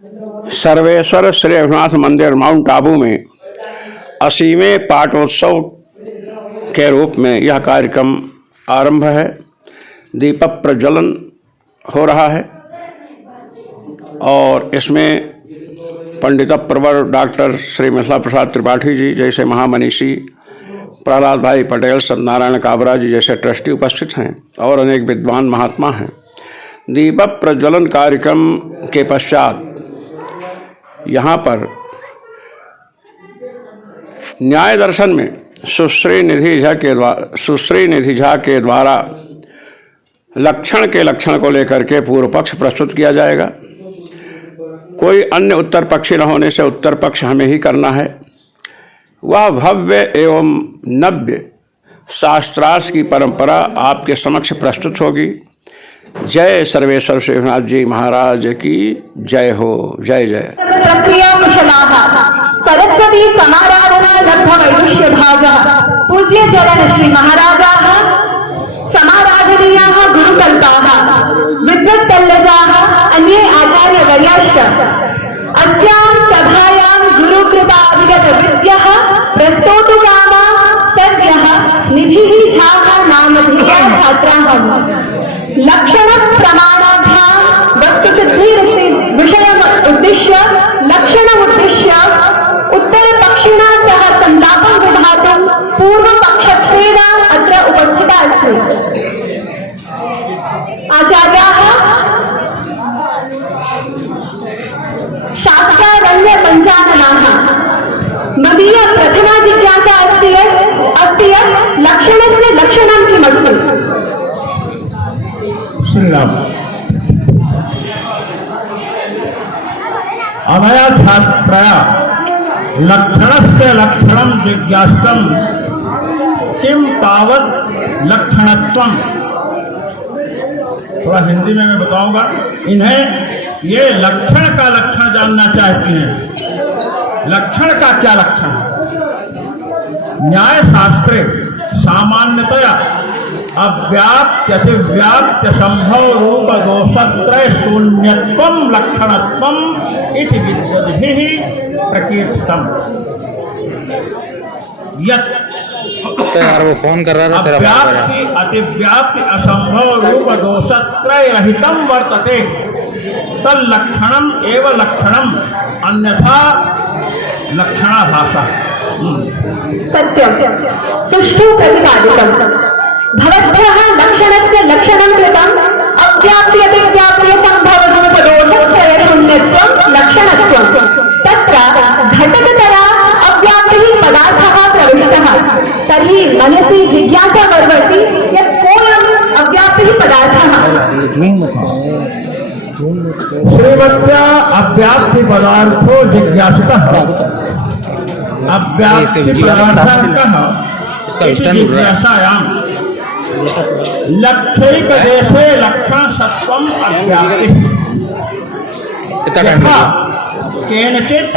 सर्वेश्वर श्री रघुनाथ मंदिर माउंट आबू में 80वें पाटोत्सव के रूप में यह कार्यक्रम आरंभ है। दीपक प्रज्वलन हो रहा है और इसमें पंडित प्रवर डॉक्टर श्री मिथिला प्रसाद त्रिपाठी जी जैसे महामनीषी, प्रहलाद भाई पटेल, सत्यनारायण काबरा जी जैसे ट्रस्टी उपस्थित हैं और अनेक विद्वान महात्मा हैं। दीपक प्रज्वलन कार्यक्रम के पश्चात यहाँ पर न्याय दर्शन में सुश्री निधि झा के द्वारा लक्षण को लेकर के पूर्व पक्ष प्रस्तुत किया जाएगा। कोई अन्य उत्तर पक्षी न होने से उत्तर पक्ष हमें ही करना है। वह भव्य एवं नव्य शास्त्रार्थ की परंपरा आपके समक्ष प्रस्तुत होगी। जय सर्वेश्वर श्री रघुनाथ जी महाराज की जय हो। जय जय। प्रक्रिया कुशलाः सरस्वती समाराधना लब्ध वैदुष्य भागः पूज्य चरण श्री महाराजाः समाराधनीयाः गुरुकल्पाः विद्वत्तल्लजाः अन्ये आचार्य वर्याश्च अस्यां सभायां गुरुकृपा विगत विद्यः प्रस्तोतु कामाः सद्यः निधिः झाः नामधेया छात्राः लक्षण प्रमाणाभ्यां वस्तुसिद्धि विषय उद्दिश्य लक्षण उद्दिश्य उत्तर पक्षिणा सह संतापं विधातुं पूर्व पक्षत्वेन अत्र उपस्थिता अस्मि। आचार्याः शास्त्रारण्य पंचाननाः मदीय प्रथमा जिज्ञासा अस्ति यत् लक्षणस्य लक्षणं किमस्ति। अमया छात्रया लक्षणस्य लक्षणं जिज्ञासितं किं तावत् लक्षणत्वं। थोड़ा हिंदी में मैं बताऊंगा। इन्हें ये लक्षण का लक्षण जानना चाहती हैं। लक्षण का क्या लक्षण है? न्याय शास्त्रे सामान्यतया अव्याप्त्यतिव्याप्त्य संभव रूप दोषत्रय शून्यत्वं लक्षणत्वं इति विद्वद्भिः प्रकीर्तितम्। यार वो फोन कर रहा था तेरा अव्याप्ति अतिव्याप्ति असंभव रूप दोषत्रय रहितं वर्तते तल्लक्षणम् एव लक्षणम् अन्यथा लक्षणाभासः। सत्यं सुष्ठु प्रतिपादितम्। भवद्भ्यः लक्षणस्य लक्षणं कृतम् अव्याप्त्यतिव्याप्त्य संभव रूप दोषत्रय शून्यत्वं लक्षणत्वं। तत्र घटकतया अव्याप्तिः पदार्थः प्रविष्टः तर्हि मनसि जिज्ञासा वर्वति यत् कोऽयम् अव्याप्तिः पदार्थः। श्रीमत्या अव्याप्ति पदार्थो जिज्ञासितः। अव्याप्ति पदार्थः जिज्ञासायां लक्षैक देशे लक्षण सत्वम अव्याप्ति। यथा केनचित्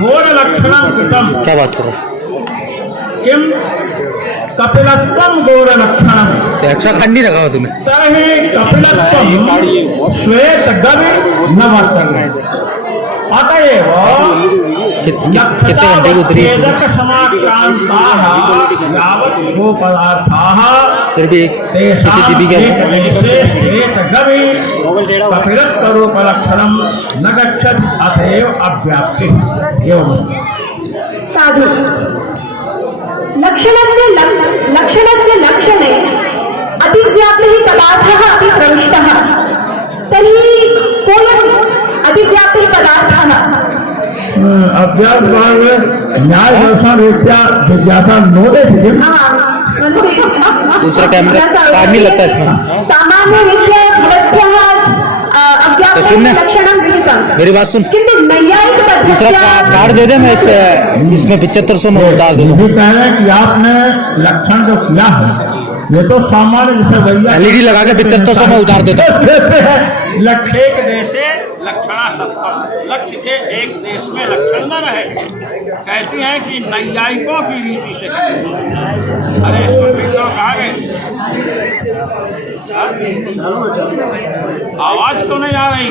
घोर लक्षणं कृतं। क्या बात करो? किं कपिलत्वं घोर लक्षणम्। अच्छा खंडी रखा हो तुम्हें। तर्हि कपिलत्वं श्वेत गवि न वर्तते। अतएव कितने घंटे की उतरी? यावत् वो पदार्थाः फिर भी कपिलत्वरूपलक्षणं न गच्छति अतएव अव्याप्तिः एवं। साधु लक्षणस्य लक्षणे अतिव्याप्तिः पदार्थः अपि प्रविष्टः तर्हि कोऽयम् अतिव्याप्तिः पदार्थः। अभ्यास न्याय दर्शन रीत्या जिज्ञासा नोदे। दूसरा कैमरा कार्ड नहीं लगता इसमें। सामान्य विषय भवद्भ्यः तो सुनना मेरी बात सुन। किंतु नैयायिक दूसरा कार्ड दे दे, मैं इसमें 7500 में उतार दे दूँ। कह रहे हैं कि आपने लक्षण जो किया है ये तो सामान्य जैसे भैया LED लगा के 7500 में उतार देता। लक्षेक देशे लक्षणा सत्तम, लक्ष्य के एक देश में लक्षण न रहे। कहती हैं कि नैयायिकों की रीति से। अरे इसमें भी तो कहा गए, आवाज तो नहीं आ रही,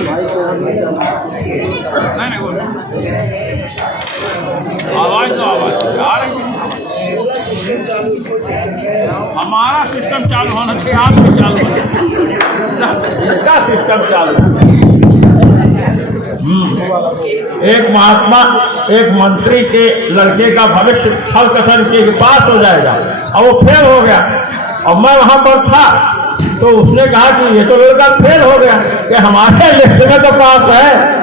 नहीं बोल, आवाज तो आवाज आ रही है। हमारा सिस्टम चालू होना चाहिए, आपको चालू होना, इसका सिस्टम चालू। एक महात्मा एक मंत्री के लड़के का भविष्य फल कथन के पास हो जाएगा और वो फेल हो गया, और मैं वहां पर था तो उसने कहा कि ये तो लड़का फेल हो गया, कि हमारे लिस्ट में तो पास है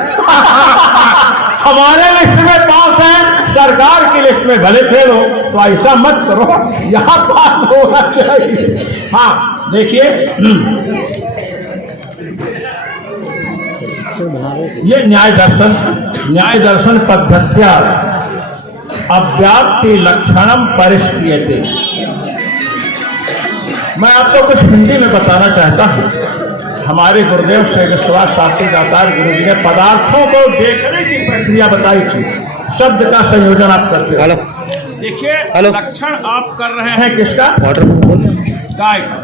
हमारे लिस्ट में पास है, सरकार की लिस्ट में भले फेल हो, तो ऐसा मत करो, यहाँ पास होना चाहिए। हाँ देखिए, ये न्याय दर्शन पद्धत्या अव्याप्ति लक्षणम परिष्क्रियते। मैं आपको कुछ हिंदी में बताना चाहता हूँ। हमारे गुरुदेव श्री विश्वास शास्त्री दातार गुरु जी ने पदार्थों को देखने की प्रक्रिया बताई थी, शब्द का संयोजन आप करते हो। देखिए, लक्षण आप कर रहे हैं किसका? गाय का।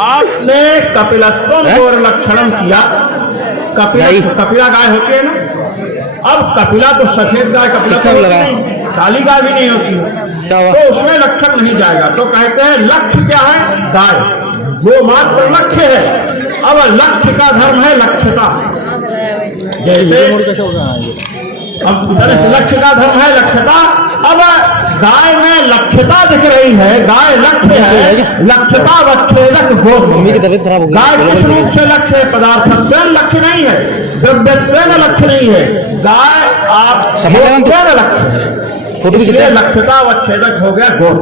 आपने कपिलत्व और लक्षणम किया। कपिला गाय होती है ना, अब कपिला तो सफेद गाय, कपिला तो काली गाय भी नहीं होती है, तो उसमें लक्षण नहीं जाएगा। तो कहते हैं लक्ष्य क्या है? गाय, वो मात्र लक्ष्य है। अब लक्ष्य का धर्म है लक्ष्यता। जैसे अब लक्ष्य का धर्म है लक्ष्यता। अब गाय में लक्ष्यता दिख रही है, गाय लक्ष्य है, लक्ष्यता वच्छेदक बोध। गाय किस रूप से लक्ष्य है? पदार्थत्वेन लक्ष्य नहीं है, द्रव्यत्वेन लक्ष्य नहीं है, गाय आप लक्ष्य है, इसलिए लक्ष्यता वच्छेदक हो गया गोद।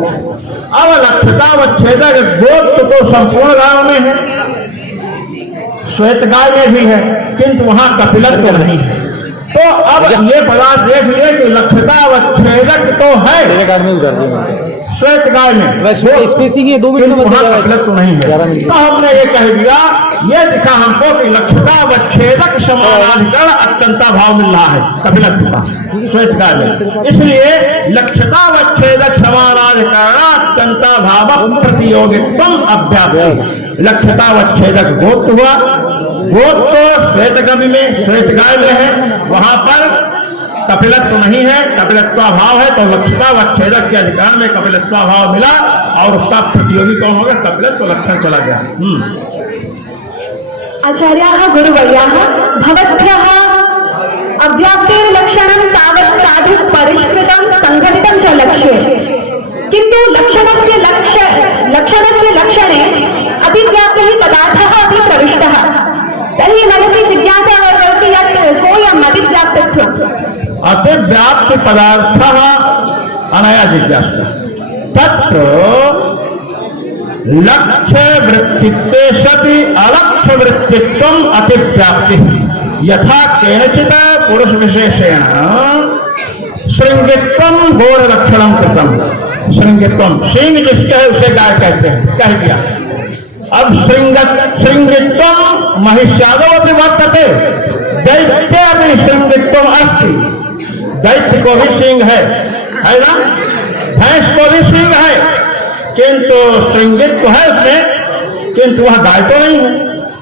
अब लक्ष्यता वच्छेदक गोद तो संपूर्ण गायों में है, श्वेत गाय में भी है, किंतु वहां कपिलत्व नहीं है। तो अब ये पदार्थ देख लिए कि लक्ष्यता वच्छेदक तो है श्वेत गाय में, स्पेसिंग है 2 मिनट में कपिलत्व नहीं है। तो हमने ये कह दिया, ये दिखा हमको कि लक्ष्यता वच्छेदक समानाधिकरण अत्यंता भाव मिल रहा है कपिलत्व का श्वेत गाय में, इसलिए लक्ष्यता वच्छेदक समानाधिकरण अत्यंता भाव प्रतियोगित्वम अव्याप्ति। लक्ष्यता वच्छेदक गोत्र हुआ, गोत्र तो श्वेत गवि में, श्वेत गाय में है, वहां पर कपिलत्व नहीं है, कपिलत्वाभाव है, तो लक्ष्यता वच्छेदक के अधिकार में कपिलत्वाभाव मिला और उसका प्रतियोगी कौन होगा? कपिलत्व लक्षण चला गया। आचार्याः गुरुवर्याः भवद्भ्यः अव्याप्तिर्लक्षणं तावत् साधु परिष्कृतं संघटितं च लक्ष्ये, किन्तु लक्षणस्य लक्षणे अतिव्याप्तिः पदार्थः अपि प्रविष्टः। तर्हि मनसि जिज्ञासा वर्तते यत् कोऽयम् अतिव्याप्तत्वम्। अतिव्याप्ति पदार्थः अनया जिज्ञासा तत्र लक्ष्य वृत्तित्वे सति अलक्ष्य वृत्तित्वम् अतिव्याप्ति। यथा केनचित् पुरुष विशेषेण श्रृंगित्वम घोर लक्षणम कृतम। श्रृंगित्वम, श्रृंग जिसके है उसे गाय कहते हैं, कह दिया। अब श्रृंगित्वम महिष्यादो वर्तते, दैत्य अभी श्रृंगित्वम अस्ति। दैत्य को भी सिंह है ना, भैंस को भी सिंह है, किंतु श्रृंगित्व है उसमें, किंतु वह गाय तो नहीं है।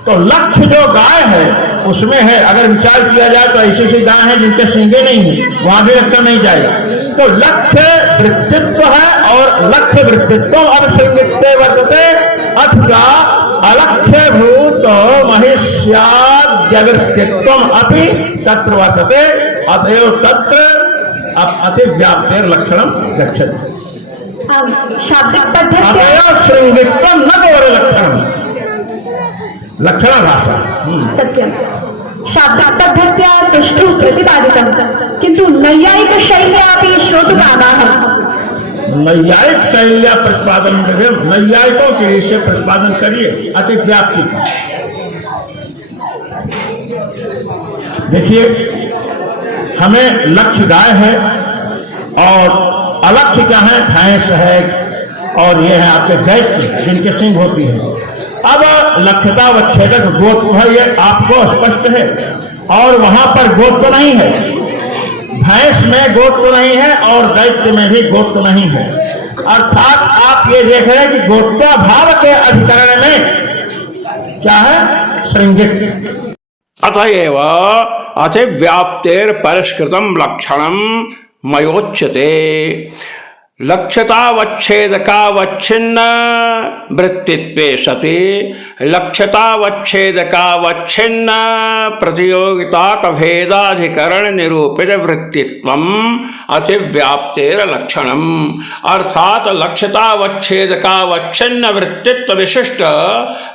तो लक्ष्य जो गाय है उसमें है। अगर विचार किया जाए तो ऐसी ऐसी गाय है जिनके सींगे नहीं है, वहां भी लक्षण नहीं जाएगा। तो लक्ष्य वृत्तित्व है और लक्ष्य वृत्तित्व अब श्रृंगित्वे वर्तते अथवा अलक्ष्य भूत महिष्याद्यवृत्तित्व अपि तत्र वर्तते। अतएव तत्र अतिव्याप्तेर लक्षणम गच्छति। शाब्दिक पद्धति अतएव श्रृंगित्वम न गौर लक्षणम लक्षण भाषा सत्यम। शाब्दिक पद्धत्या सुष्ठु प्रतिपादितम, किंतु नैयायिक शैल्यापि श्रोतुकागाः। नैयायिक शैल्या प्रतिपादन करिए, नैयायिकों के विषय प्रतिपादन करिए अतिव्याप्ति का। देखिए, हमें लक्ष्य गाय है और अलक्ष्य क्या है? भैंस है और ये है आपके दैत्य जिनके सिंह होती है। अब लक्ष्यता वच्छेदक गोत्र है, ये आपको स्पष्ट है। और वहां पर गोत्र तो नहीं है, भैंस में गोत्र तो नहीं है और दैत्य में भी गोत्र तो नहीं है। अर्थात आप ये देख रहे हैं कि गोत्या भाव के अधिकरण में क्या है, श्रृंगित। अतएव अतिव्याप्तेर परिष्कृतम लक्षणम मयोच्यते। लक्ष्यतावच्छेदकावच्छिन्न वृत्तित्वे सति लक्ष्यतावच्छेदकावच्छिन्न प्रतियोगिताक भेदाधिकरण निरूपित वृत्तित्वम अतिव्याप्तेर लक्षणम। अर्थात लक्ष्यतावच्छेदकावच्छिन्न वृत्तित्व विशिष्ट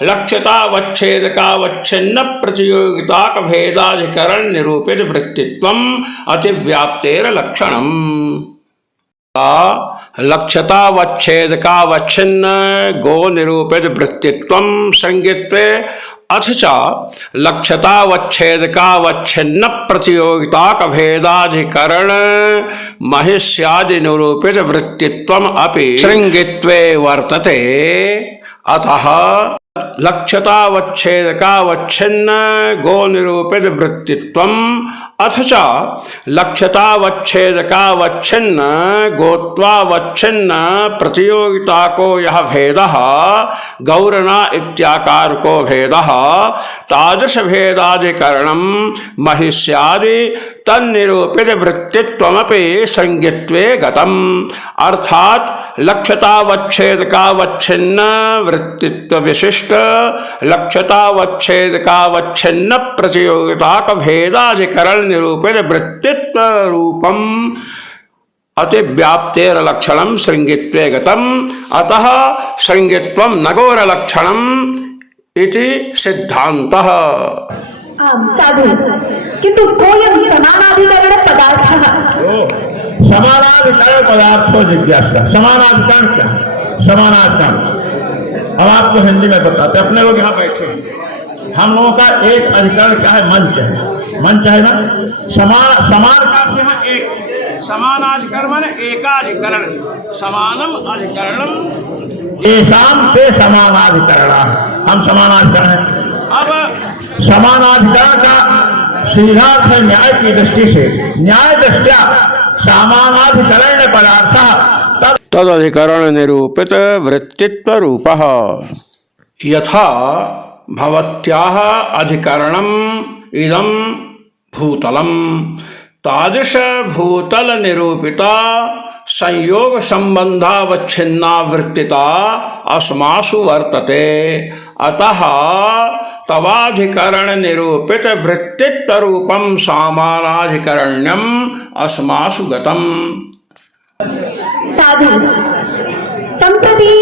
लक्ष्यतावच्छेदकावच्छिन्न प्रतियोगिताक भेदाधिकरण निरूपित वृत्तित्वम अतिव्याप्तेर लक्षणम। लक्ष्यतावच्छेदकावच्छिन्न गो निरूपित वृत्तित्वं संज्ञित्वे अथ च लक्ष्यतावच्छेदकावच्छिन्न प्रतियोगिताक भेदाधिकरण महिष्यादि निरूपित वृत्तित्वम् अपि संज्ञित्वे वर्तते। अतः लक्ष्यतावच्छेदकावच्छिन्न गो निरूपित वृत्तित्वम् अथ च लक्ष्यतावच्छेदकावच्छिन्न गोत्वावच्छिन्न प्रतियोगिता को यह भेदः गौरना इत्याकार को भेदः तादृश भेदाधिकरणं महिष्यादि तन्निरूपित वृत्तित्वमपि संज्ञित्वे गतम्। अर्थात लक्ष्यतावच्छेदकावच्छिन्न वृत्तित्व विशिष्ट लक्ष्यतावच्छेदकावच्छिन्न प्रतियोगिताक भेदाधिकरण निरूपित वृत्तित्व रूपम अतिव्याप्तेर लक्षणम श्रृंगित्वे गतम। अतः श्रृंगित्वम नगोर लक्षणम इति सिद्धान्तः। साधु किंतु कोयम समानाधिकरण पदार्थः। समानाधिकरण पदार्थो जिज्ञासा। समानाधिकरण क्या? समानाधिकरण अब आपको हिंदी में बताते। अपने लोग यहाँ बैठे हैं, हम लोगों का एक अधिकरण क्या है? मंच है। मंच है ना। समान का से है एक, समानाधिकरण माने एकाधिकरण, समानम अधिकरणम एसाम से समानाधिकरण। हम समानाधिकरण हैं। अब समानाधिकरण का सीधा अर्थ है न्याय की दृष्टि से, न्याय दृष्टया समानाधिकरण पदार्थ तदधिकरण निरूपित वृत्तित्व रूपः। यथा भवत्याः अधिकरणम् इदं भूतलम् तादृश भूतल निरूपिता संयोग संबंधावच्छिन्ना वृत्तिता अस्मासु वर्तते। अतः तवाधिकरण निरूपित वृत्तित्व रूपम समानाधिकरण्यम अस्मासु गतम्। साधु संप्रति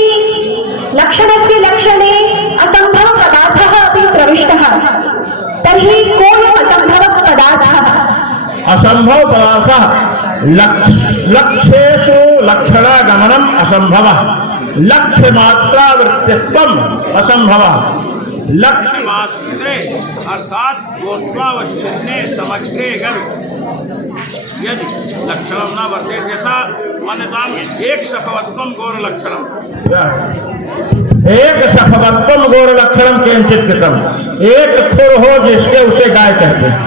लक्षणस्य लक्षणे असंभव पदार्थः अपि प्रविष्टः, तर्हि कोऽयम् असंभवः पदार्थः? असंभव पदार्थः लक्ष्येषु लक्षणागमनम् असंभवः, लक्ष्य मात्रा वृत्तित्वम् असंभवः। लक्ष्य मात्रे अर्थात गोत्वावच्छिन्ने समग्रे गति यदि लक्षणं न वर्तेत यथा अन्यथा एक सफवत्वं गौर लक्षणम्, एक सफवत्वं गौर लक्षणं किंचित कृतम्। एक खुर हो जिसके उसे गाय कहते हैं।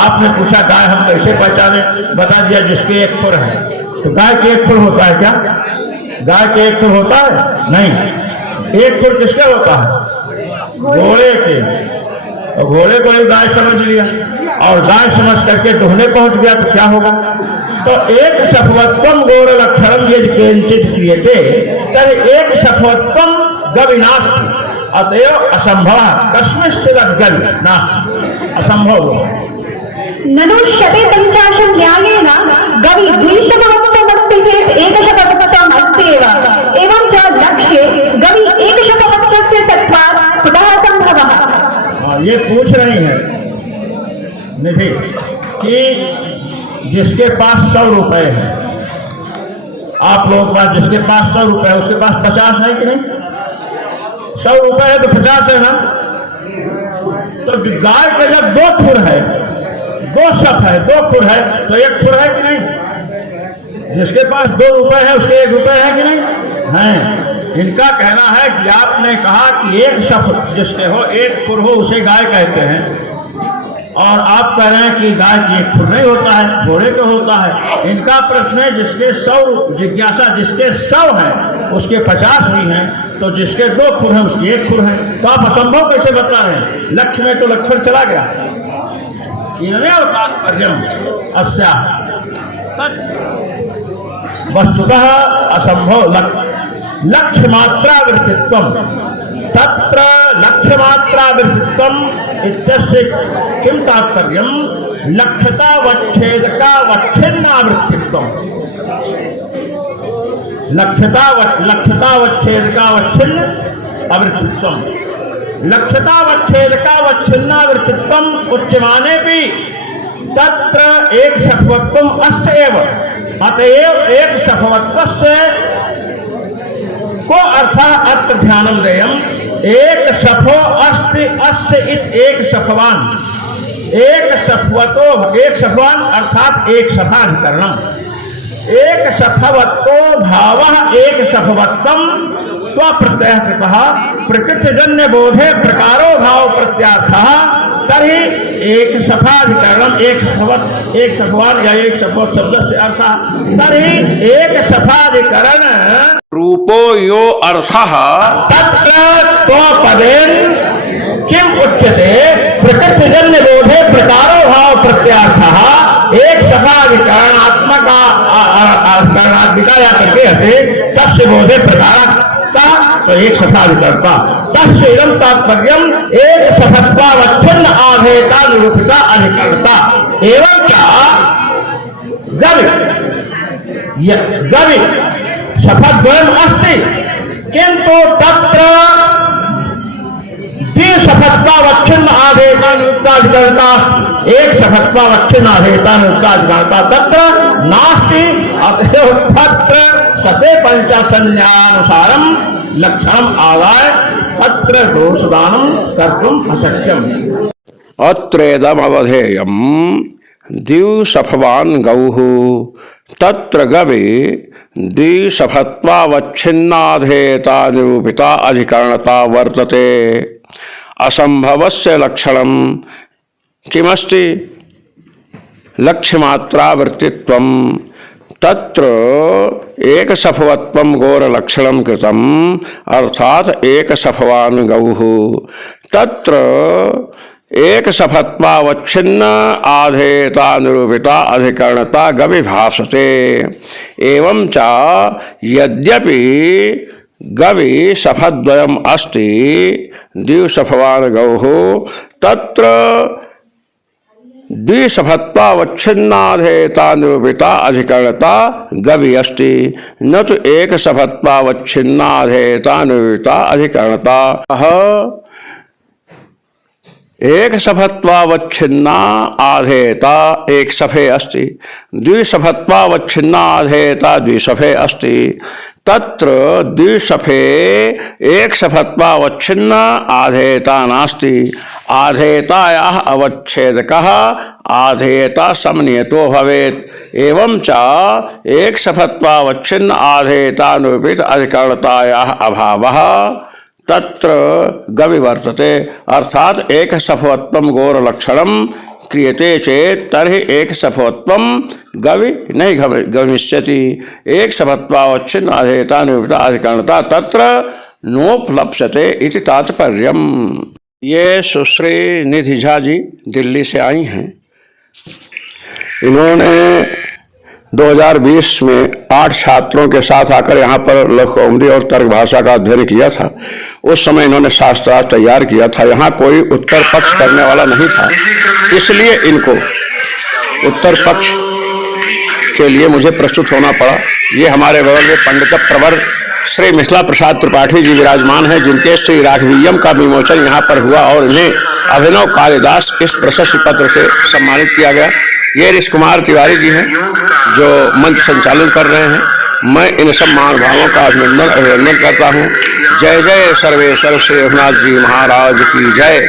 आपने पूछा गाय हम कैसे पहचाने? बता दिया जिसके एक खुर है। तो गाय के एक खुर होता है क्या? गाय के एक खुर होता है? नहीं। एक खुर किसके होता है? घोड़े के। तो घोड़े को ही गाय समझ लिया और गाय समझ करके दुहने पहुंच गया तो क्या होगा? तो एक सफवत्वम गौर लक्षणम यदि किंचित क्रियते तर्हि एक सफवत्वम गविनास्ति, अतएव असंभव कस्मिंश्चित् गवि नास्ति, असंभव। ननु शते पंचाशत् न्यायेन गवि द्विशतवत्वमस्ति चेत् एकशतवत्वम् अस्ति एव। एवं च लक्ष्ये गवि एकशतवत्वस्य सत्त्वात् कुतः संभवः? ये पूछ रही है निधि कि जिसके पास 100 रुपए है, आप लोगों के पास जिसके पास 100 रुपए है उसके पास 50 है कि नहीं? 100 रुपए है तो 50 है ना। तो गाय का जब 2 खुर है, 2 सफ है, 2 खुर है तो 1 खुर है कि नहीं? जिसके पास 2 रुपए है उसके 1 रुपए है कि नहीं? है। इनका कहना है कि आपने कहा कि एक सफ जिसके हो, एक खुर हो, उसे गाय कहते हैं और आप कह रहे हैं कि गाय की एक खुर नहीं होता है, घोड़े का होता है। इनका प्रश्न है जिसके 100 जिज्ञासा, जिसके 100 है उसके 50 भी हैं, तो जिसके 2 खुर हैं उसकी 1 खुर है। तो आप असंभव कैसे बता रहे हैं? लक्ष्य में तो लक्षण चला गया। अस्या वस्तुतः असंभव लक्ष्य मात्रा वृत्तित्वम तत्र लक्ष्य मात्रा वृत्तित्वम इत्यस्य किं तात्पर्यम? लक्ष्यतावच्छेदका वच्छिन्नावृत्तित्वम। लक्ष्यतावच्छेदका वच्छिन्न अवृत्तित्वम। लक्ष्यतावच्छेदका वच्छिन्नावृत्तित्वम उच्यमाने भी तत्र एक सफवत्वम अस्त एव। अतएव एक सफवत्वस्य को अर्थ ध्यानम देयम। एक सफो अस्ति अस्य इत एक सफवान। एक सफवतो एक सफवान अर्थात एक सफाधिकरणम। एक सफवत्तो भावः एक सफवत्तम प्रत्यय कहा प्रकृतिजन्य बोधे प्रकारो भाव प्रत्यार्थः तर्हि एक सफाधिकरणम एक सफवान या एक सफवत शब्द से अर्थ तर्हि एक सफाधिकरण रूपो यो अर्थः तत्र पदेन किम उच्यते? प्रकृतिजन्य बोधे प्रकारो भाव प्रत्यार्थः एक सफाधिकरणात्मक करणात्मिका करके हते तस्य बोधे प्रकार तो एक सफाधिकर्ता तस्य इदं तात्पर्यम एक सफत्वावच्छिन्न आधेयता निरूपिता अधिकरणता एवं गवि सफद्वयम् अस्ति किंतु तत्र द्विसफत्वावच्छिन्न आधेयता निरूपिता अधिकरणता एक सफत्वावच्छिन्न आधेयता निरूपिता अधिकरणता तत्र नास्ति। अतएव तत्र सते पंचसंज्ञानुसारम लक्षणम आदाय तत्र दोषदानम कर्तुम अशक्यम। अत्रेदम अवधेयम द्विसफवान गौः तत्र गवे द्विसफत्वावच्छिन्नाधेयता निरूपिता अधिकरणता वर्तते। असंभवस्य लक्षणम किमस्ति? लक्ष्यमात्रा वृत्तित्वम तत्र एक सफवत्वम गौर लक्षणम कृतम अर्थात एक सफवान गौः तत्र एक सफत्वावच्छिन्न आधेयता निरूपिता अधिकरणता गविभासते। एवं च यद्यपि गवि सफद्वयम् अस्ति द्विसफवान गौः तत्र द्विसफत्वावच्छिन्नाधेयता निरूपिता अधिकरणता गवि अस्ति न तो एक सफत्वावच्छिन्नाधेयता निरूपिता अधिकरणता। एक सफत्वावच्छिन्ना आधेयता एक सफे अस्ति द्विसफत्वावच्छिन्ना आधेयता द्विसफे अस्ति तत्र द्विसफे एक सफत्वावच्छिन्न आधेयता नास्ति। आधेयतायाः अवच्छेदकः आधेयता समनियतो भवेत्। एवं च एक सफत्वावच्छिन्न आधेयता निरूपित अधिकरणतायाः अभावः तत्र गवि वर्तते। अर्थात एक सफवत्वम गौर लक्षणम क्रियते चेत तर्हि एक सफवत्वम गवि नहीं गमिष्यति। एक सफत्वावच्छिन्न आधेयता निरूपिता अधिकरणता तत्र नोपलप्स्यते इति तात्पर्यम। ये सुश्री निधि झा जी दिल्ली से आई हैं। इन्होंने 2020 में 8 छात्रों के साथ आकर यहाँ पर लखनऊ और तर्क भाषा का अध्ययन किया था। उस समय इन्होंने शास्त्रार्थ तैयार किया था। यहाँ कोई उत्तर पक्ष करने वाला नहीं था, इसलिए इनको उत्तर पक्ष के लिए मुझे प्रस्तुत होना पड़ा। ये हमारे बगल में पंडित प्रवर श्री मिथिला प्रसाद त्रिपाठी जी विराजमान हैं, जिनके श्री राघवीयम का विमोचन यहाँ पर हुआ और इन्हें अभिनव कालिदास इस प्रशस्ति पत्र से सम्मानित किया गया। ये ऋषि कुमार तिवारी जी हैं जो मंच संचालन कर रहे हैं। मैं इन सब महानुभावों का अभिनंदन करता हूँ। जय जय सर्वेश्वर श्री रघुनाथ जी महाराज की जय।